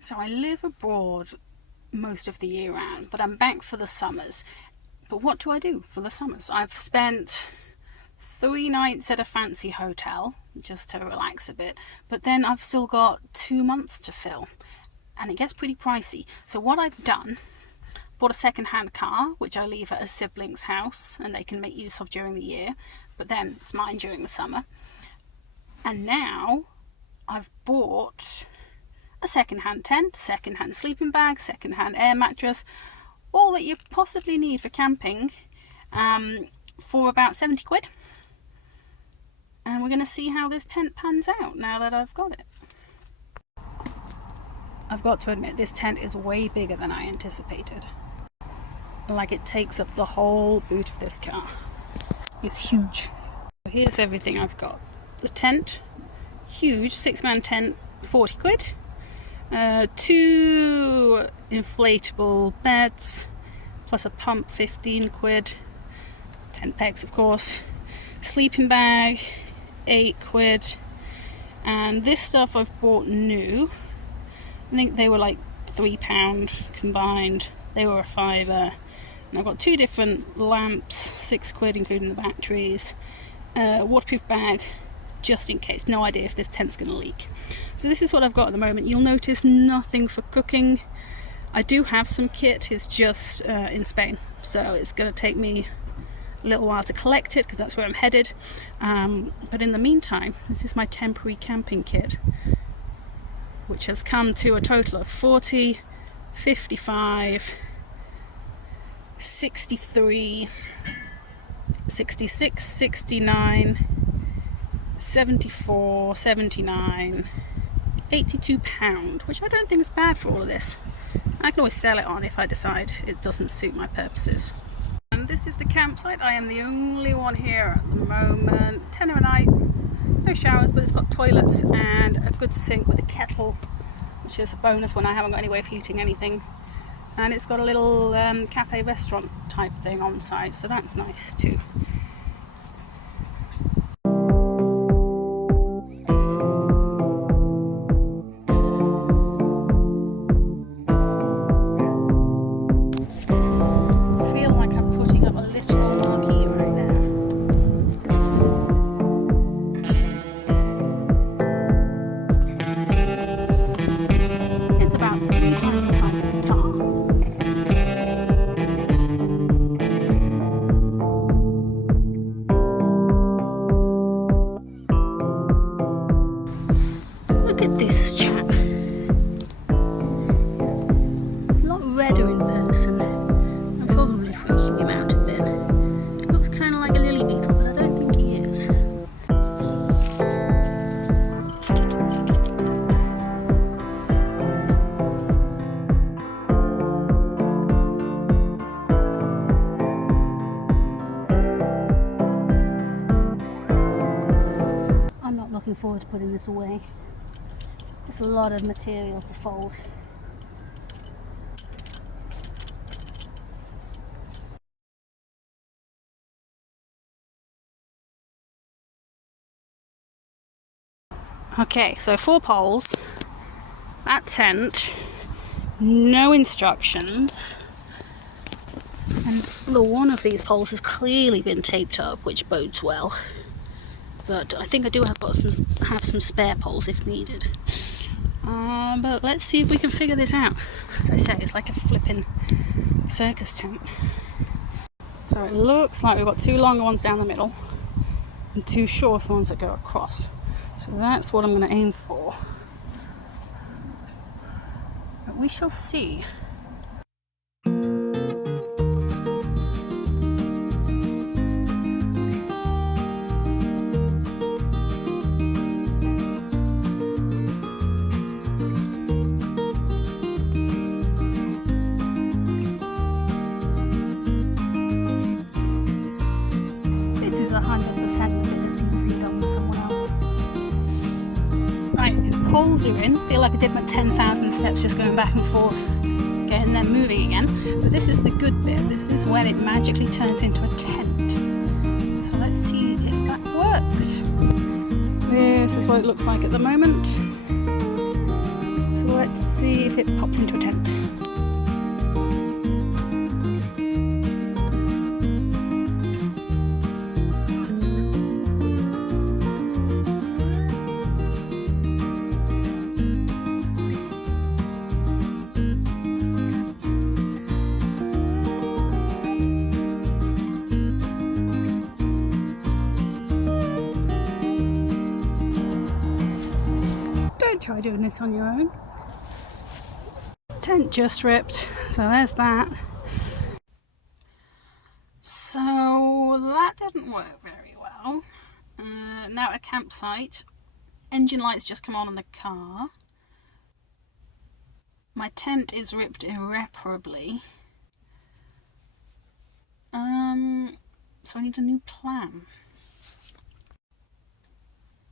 So I live abroad most of the year round, but I'm back for the summers. But what do I do for the summers? I've spent 3 nights at a fancy hotel just to relax a bit, but then I've still got 2 months to fill, and it gets pretty pricey. So what I've done, bought a second-hand car which I leave at a sibling's house and they can make use of during the year, but then it's mine during the summer. And now I've bought a second-hand tent, second-hand sleeping bag, second-hand air mattress, all that you possibly need for camping, for about 70 quid. And we're going to see how this tent pans out now that I've got it. I've got to admit, this tent is way bigger than I anticipated. Like, it takes up the whole boot of this car. It's huge. Here's everything I've got. The tent, huge 6-man tent, 40 quid. 2 inflatable beds, plus a pump, 15 quid. Tent pegs, of course. Sleeping bag, 8 quid. And this stuff I've bought new. I think they were like £3 combined. They were a £5. And I've got 2 different lamps, 6 quid including the batteries. Waterproof bag, just in case. No idea if this tent's going to leak. So this is what I've got at the moment. You'll notice nothing for cooking. I do have some kit. It's just in Spain, so it's going to take me a little while to collect it because that's where I'm headed. But in the meantime, this is my temporary camping kit, which has come to a total of 40, 55, 63, 66, 69, 74, 79, £82, which I don't think is bad for all of this. I can always sell it on if I decide it doesn't suit my purposes. And this is the campsite. I am the only one here at the moment. Tenner a night, no showers, but it's got toilets and a good sink with a kettle, which is a bonus when I haven't got any way of heating anything. And it's got a little cafe restaurant type thing on site, so that's nice too. About 3 times the size of the car. Look at this chap. A lot redder in person. I'm probably freaking him out a bit. Looks kind of like a lily beetle, but I don't think he is. Looking forward to putting this away. It's a lot of material to fold. Okay, so 4 poles, that tent, no instructions, and one of these poles has clearly been taped up, which bodes well. But I think I do have some spare poles if needed. But let's see if we can figure this out. Like I say, it's like a flipping circus tent. So it looks like we've got 2 longer ones down the middle and 2 shorter ones that go across. So that's what I'm going to aim for. But we shall see. Poles are in. Feel like I did my 10,000 steps just going back and forth, getting them moving again. But this is the good bit. This is when it magically turns into a tent. So let's see if that works. This is what it looks like at the moment. So let's let's see if it pops into a tent. Don't try doing this on your own. Tent just ripped, so there's that. So that didn't work very well. Now at a campsite, engine lights just come on in the car. My tent is ripped irreparably. So I need a new plan.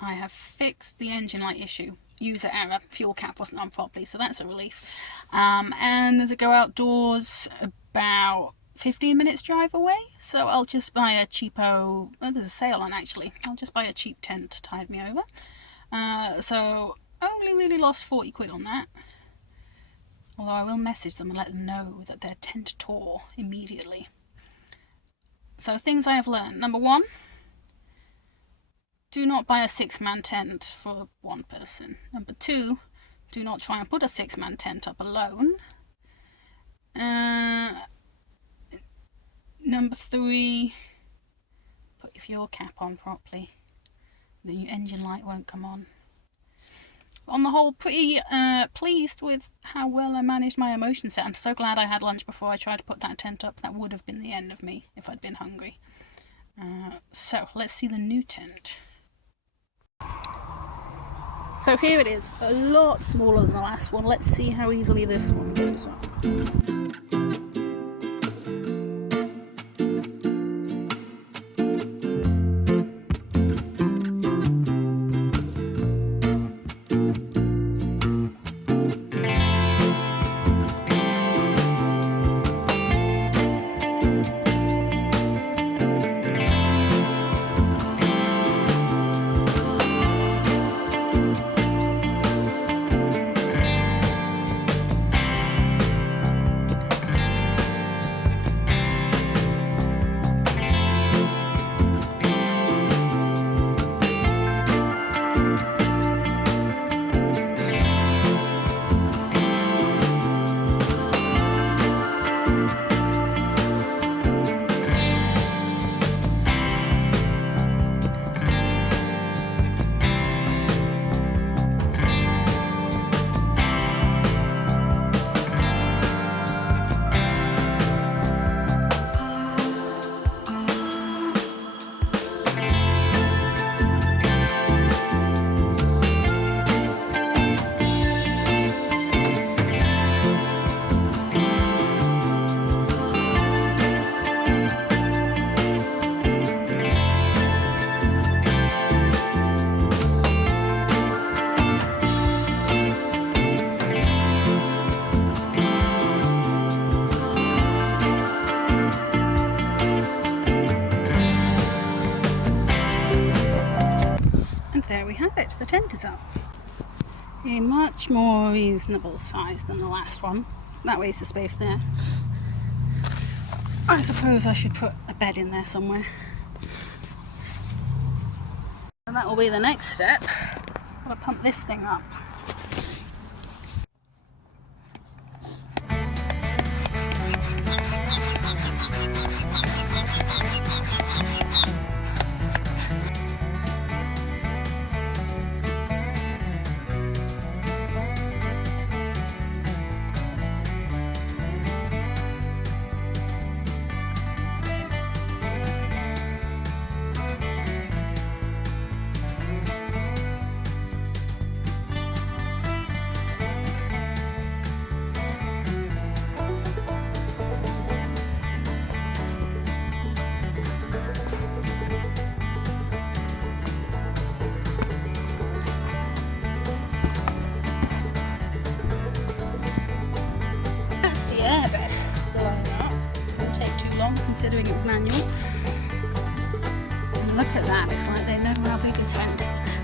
I have fixed the engine light issue. User error, fuel cap wasn't on properly, so that's a relief. And there's a go outdoors about 15 minutes drive away, so I'll just buy a cheapo, there's a sale on actually, I'll just buy a cheap tent to tide me over. So only really lost 40 quid on that, although I will message them and let them know that their tent tore immediately. So things I have learned: number one, do not buy a 6-man tent for one person. Number two, do not try and put a 6-man tent up alone. Number three, put your fuel cap on properly. The engine light won't come on. On the whole, pretty pleased with how well I managed my emotion set. I'm so glad I had lunch before I tried to put that tent up. That would have been the end of me if I'd been hungry. So let's see the new tent. So here it is, a lot smaller than the last one. Let's see how easily this one goes up. There we have it, the tent is up. A much more reasonable size than the last one. That way it's the space there. I suppose I should put a bed in there somewhere. And that will be the next step. Gotta pump this thing up. Considering it was manual. And look at that, it's like they know how big a tent is.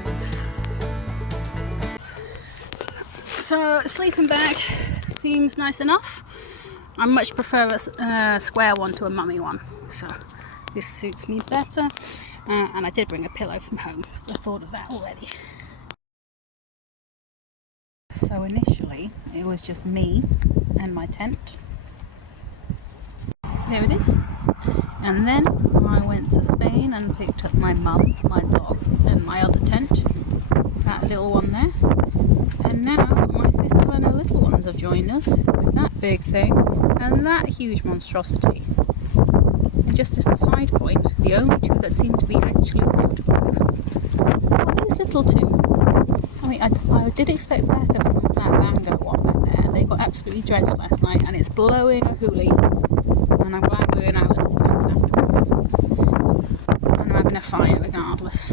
So sleeping bag seems nice enough. I much prefer a square one to a mummy one, so this suits me better. And I did bring a pillow from home, so I thought of that already. So initially it was just me and my tent. There it is. And then I went to Spain and picked up my mum, my dog, and my other tent. That little one there. And now my sister and her little ones have joined us with that big thing and that huge monstrosity. And just as a side point, the only two that seem to be actually waterproof are these little two. I mean, I did expect better from that Vango one in there. They got absolutely drenched last night and it's blowing a hoolie. And I'm glad we're in our little tents after all. And I'm having a fire regardless.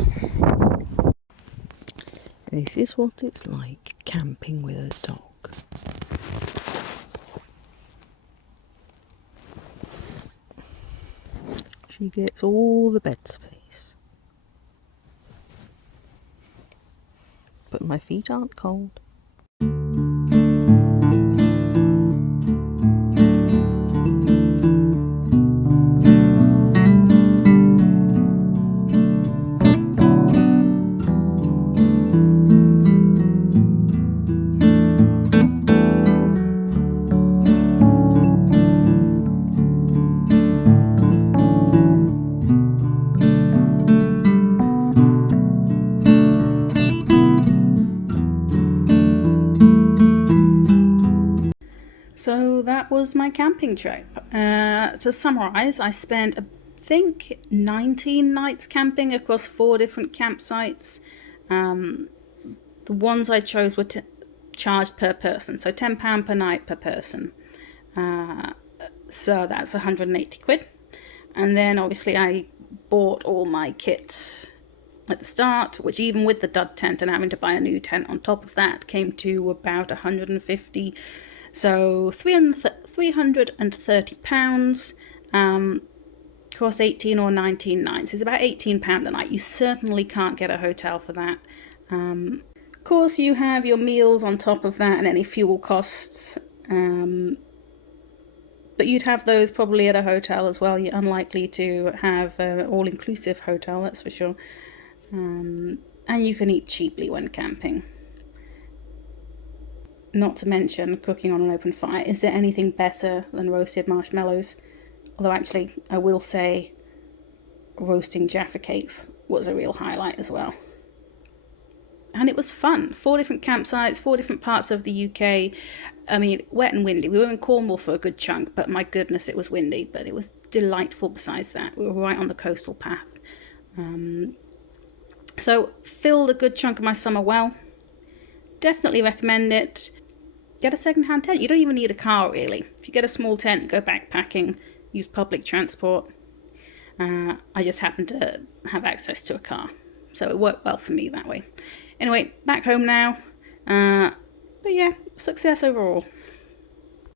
This is what it's like camping with a dog. She gets all the bed space. But my feet aren't cold. So that was my camping trip. To summarise, I spent, I think, 19 nights camping across 4 different campsites. The ones I chose were charged per person, so £10 per night per person. So that's 180 quid. And then obviously I bought all my kit at the start, which even with the dud tent and having to buy a new tent on top of that came to about 150. So £330 across 18 or 19 nights is about £18 a night. You certainly can't get a hotel for that. Of course, you have your meals on top of that and any fuel costs. But you'd have those probably at a hotel as well. You're unlikely to have an all-inclusive hotel, that's for sure. And you can eat cheaply when camping. Not to mention cooking on an open fire. Is there anything better than roasted marshmallows? Although actually, I will say roasting Jaffa cakes was a real highlight as well. And it was fun. 4 different campsites, 4 different parts of the UK. I mean, wet and windy. We were in Cornwall for a good chunk, but my goodness, it was windy. But it was delightful besides that. We were right on the coastal path. So, filled a good chunk of my summer well. Definitely recommend it. Get a second-hand tent. You don't even need a car, really. If you get a small tent, go backpacking, use public transport. I just happened to have access to a car, so it worked well for me that way. Anyway, back home now. But yeah, success overall.